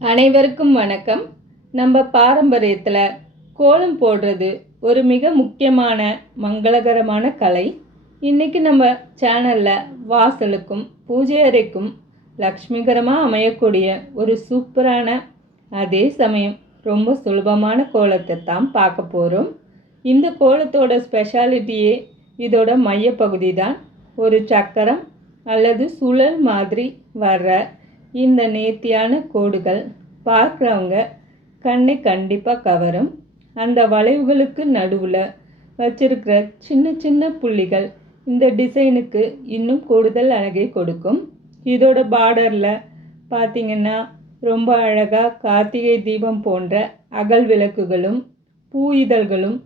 அனைவருக்கும் வணக்கம். நம்ம பாரம்பரியத்தில் கோலம் போடுறது ஒரு மிக முக்கியமான மங்களகரமான கலை. இன்றைக்கி நம்ம சேனலில் வாசலுக்கும் பூஜை அறைக்கும் லக்ஷ்மிகரமாக அமையக்கூடிய ஒரு சூப்பரான அதே சமயம் ரொம்ப சுலபமான கோலத்தை தான் பார்க்க போகிறோம். இந்த கோலத்தோட ஸ்பெஷாலிட்டியே இதோட மையப்பகுதி தான். ஒரு சக்கரம் அல்லது சுழல் மாதிரி வர்ற இந்த நேர்த்தியான கோடுகள் பார்க்குறவங்க கண்ணை கண்டிப்பாக கவரும். அந்த வளைவுகளுக்கு நடுவில் வச்சிருக்கிற சின்ன சின்ன புள்ளிகள் இந்த டிசைனுக்கு இன்னும் கூடுதல் அழகை கொடுக்கும். இதோட பார்டரில் பார்த்திங்கன்னா ரொம்ப அழகாக கார்த்திகை தீபம் போன்ற அகல் விளக்குகளும் பூ இதழ்களும்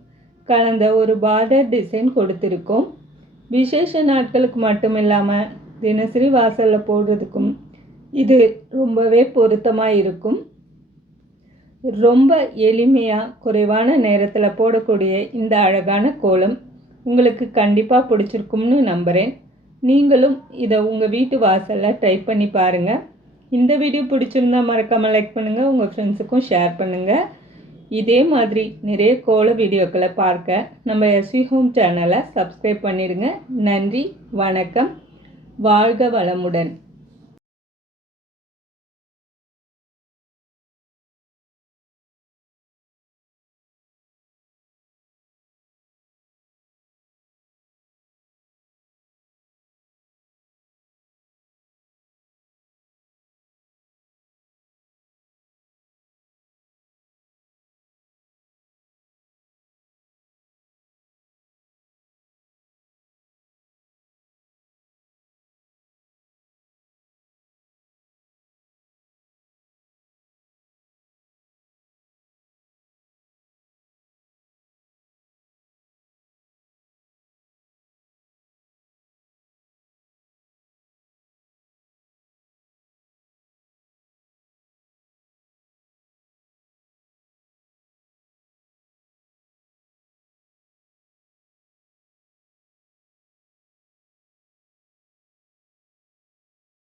கலந்த ஒரு பார்டர் டிசைன் கொடுத்துருக்கோம். விசேஷ நாட்களுக்கு மட்டும் இல்லாமல் தினசரி வாசலில் போடுறதுக்கும் இது ரொம்பவே பொருத்தமாக இருக்கும். ரொம்ப எளிமையாக குறைவான நேரத்தில் போடக்கூடிய இந்த அழகான கோலம் உங்களுக்கு கண்டிப்பாக பிடிச்சிருக்கும்னு நம்புகிறேன். நீங்களும் இதை உங்கள் வீட்டு வாசலில் ட்ரை பண்ணி பாருங்கள். இந்த வீடியோ பிடிச்சிருந்தால் மறக்காமல் லைக் பண்ணுங்கள், உங்கள் ஃப்ரெண்ட்ஸுக்கும் ஷேர் பண்ணுங்கள். இதே மாதிரி நிறைய கோல வீடியோக்களை பார்க்க நம்ம எஸ்வி ஹோம் சேனலை சப்ஸ்கிரைப் பண்ணிடுங்க. நன்றி, வணக்கம், வாழ்க வளமுடன்.